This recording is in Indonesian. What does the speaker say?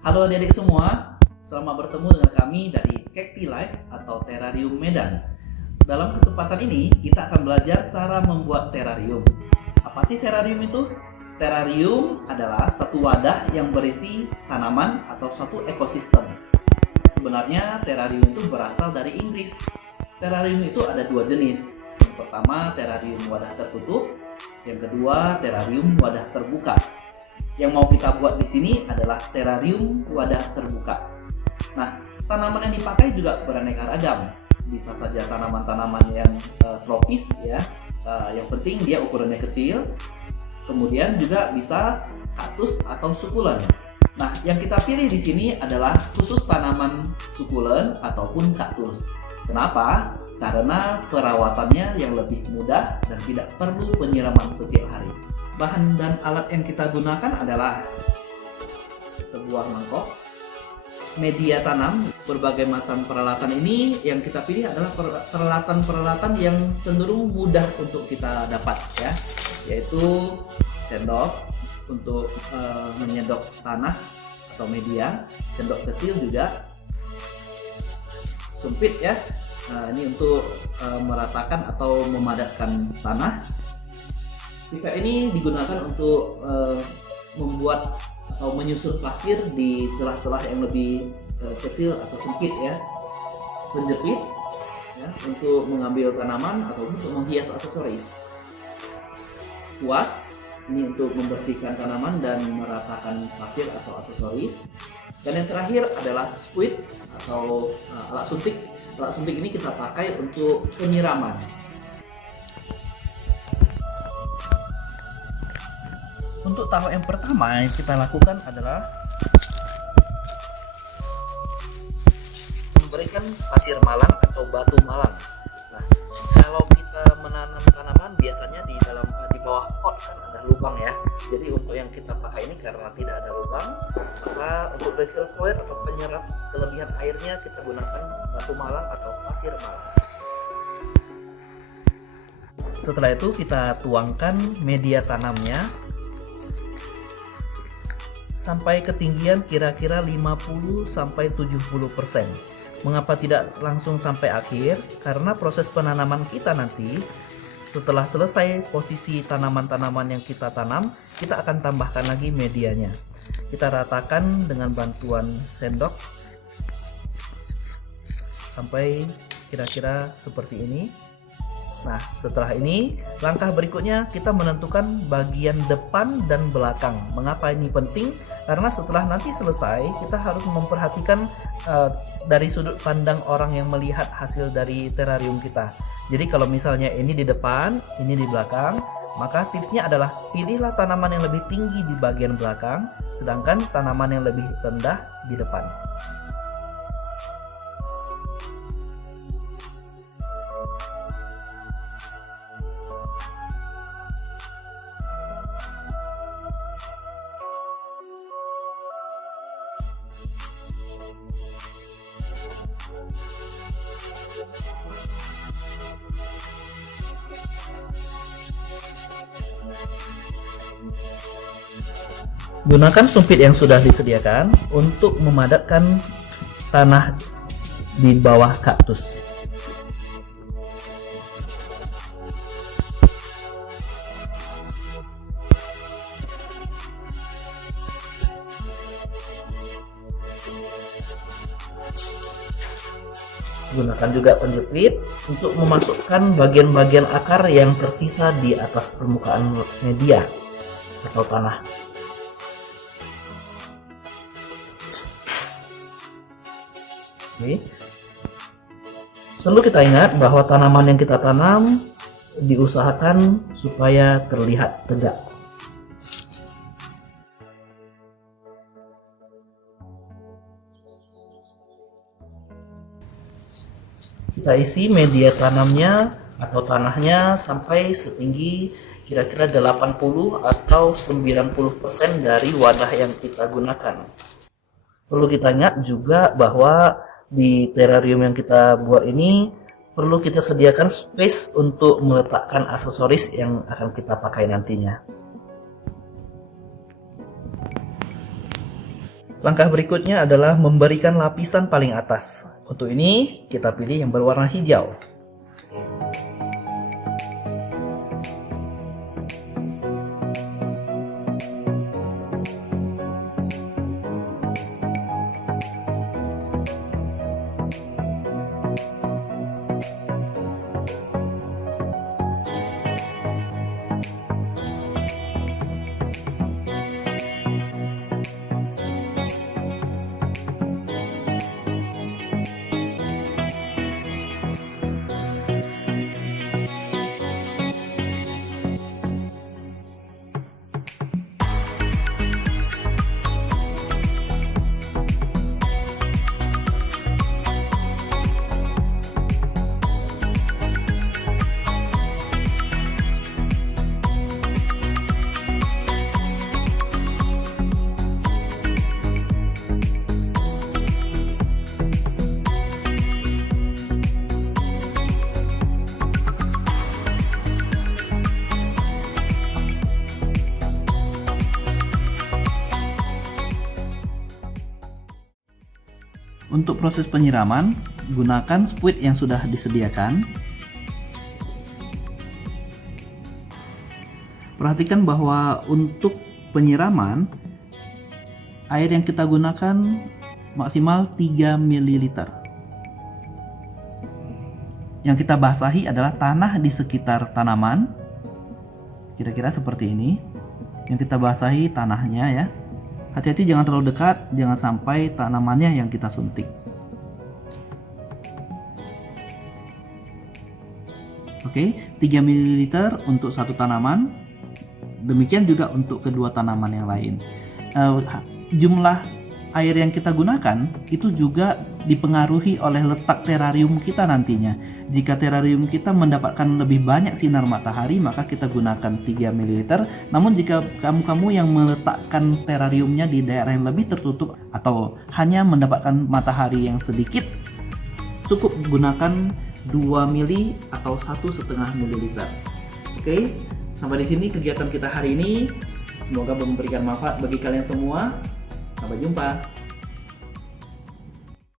Halo adik-adik semua, selamat bertemu dengan kami dari Cacti Life atau Terrarium Medan. Dalam kesempatan ini, kita akan belajar cara membuat terrarium. Apa sih terrarium itu? Terrarium adalah satu wadah yang berisi tanaman atau suatu ekosistem. Sebenarnya terrarium itu berasal dari Inggris. Terrarium itu ada dua jenis. Yang pertama, terrarium wadah tertutup. Yang kedua, terrarium wadah terbuka. Yang mau kita buat di sini adalah terrarium wadah terbuka. Nah, tanaman yang dipakai juga beraneka ragam. Bisa saja tanaman-tanaman yang tropis ya. Yang penting dia ukurannya kecil. Kemudian juga bisa kaktus atau sukulen. Nah, yang kita pilih di sini adalah khusus tanaman sukulen ataupun kaktus. Kenapa? Karena perawatannya yang lebih mudah dan tidak perlu penyiraman setiap hari. Bahan dan alat yang kita gunakan adalah sebuah mangkok, media tanam, berbagai macam peralatan. Ini yang kita pilih adalah peralatan-peralatan yang cenderung mudah untuk kita dapat ya, yaitu sendok untuk menyedok tanah atau media, sendok kecil juga, sumpit ya, ini untuk meratakan atau memadatkan tanah. Pipet ini digunakan untuk membuat atau menyusun pasir di celah-celah yang lebih kecil atau sempit ya. Penjepit ya, untuk mengambil tanaman atau untuk menghias aksesoris. Kuas ini untuk membersihkan tanaman dan meratakan pasir atau aksesoris. Dan yang terakhir adalah squid atau alat suntik. Alat suntik ini kita pakai untuk penyiraman. Untuk tahap yang pertama yang kita lakukan adalah memberikan pasir malang atau batu malang. Nah, kalau kita menanam tanaman biasanya di bawah pot kan ada lubang ya. Jadi untuk yang kita pakai ini karena tidak ada lubang, maka untuk reservoir atau penyerap kelebihan airnya kita gunakan batu malang atau pasir malang. Setelah itu kita tuangkan media tanamnya sampai ketinggian kira-kira 50-70%. Mengapa tidak langsung sampai akhir? Karena proses penanaman kita nanti setelah selesai posisi tanaman-tanaman yang kita tanam, kita akan tambahkan lagi medianya. Kita ratakan dengan bantuan sendok sampai kira-kira seperti ini. Nah, setelah ini langkah berikutnya kita menentukan bagian depan dan belakang. Mengapa ini penting? Karena setelah nanti selesai kita harus memperhatikan dari sudut pandang orang yang melihat hasil dari terrarium kita. Jadi kalau misalnya ini di depan, ini di belakang, maka tipsnya adalah pilihlah tanaman yang lebih tinggi di bagian belakang, sedangkan tanaman yang lebih rendah di depan. Gunakan sumpit yang sudah disediakan untuk memadatkan tanah di bawah kaktus. Gunakan juga penjepit untuk memasukkan bagian-bagian akar yang tersisa di atas permukaan media atau tanah. Oke. Perlu kita ingat bahwa tanaman yang kita tanam diusahakan supaya terlihat tegak. Kita isi media tanamnya atau tanahnya sampai setinggi kira-kira 80 atau 90% dari wadah yang kita gunakan. Perlu kita ingat juga bahwa di terrarium yang kita buat ini perlu kita sediakan space untuk meletakkan aksesoris yang akan kita pakai nantinya. Langkah berikutnya adalah memberikan lapisan paling atas. Untuk ini kita pilih yang berwarna hijau. Untuk proses penyiraman, gunakan spuit yang sudah disediakan. Perhatikan bahwa untuk penyiraman, air yang kita gunakan maksimal 3 ml. Yang kita basahi adalah tanah di sekitar tanaman. Kira-kira seperti ini. Yang kita basahi tanahnya ya. Hati-hati jangan terlalu dekat, jangan sampai tanamannya yang kita suntik. Oke, 3 ml untuk satu tanaman. Demikian juga untuk kedua tanaman yang lain. Jumlah air yang kita gunakan itu juga dipengaruhi oleh letak terarium kita nantinya. Jika terarium kita mendapatkan lebih banyak sinar matahari, maka kita gunakan 3 ml. Namun jika kamu yang meletakkan terariumnya di daerah yang lebih tertutup atau hanya mendapatkan matahari yang sedikit, cukup gunakan 2 ml atau 1,5 ml. Oke, sampai di sini kegiatan kita hari ini. Semoga memberikan manfaat bagi kalian semua. Sampai jumpa.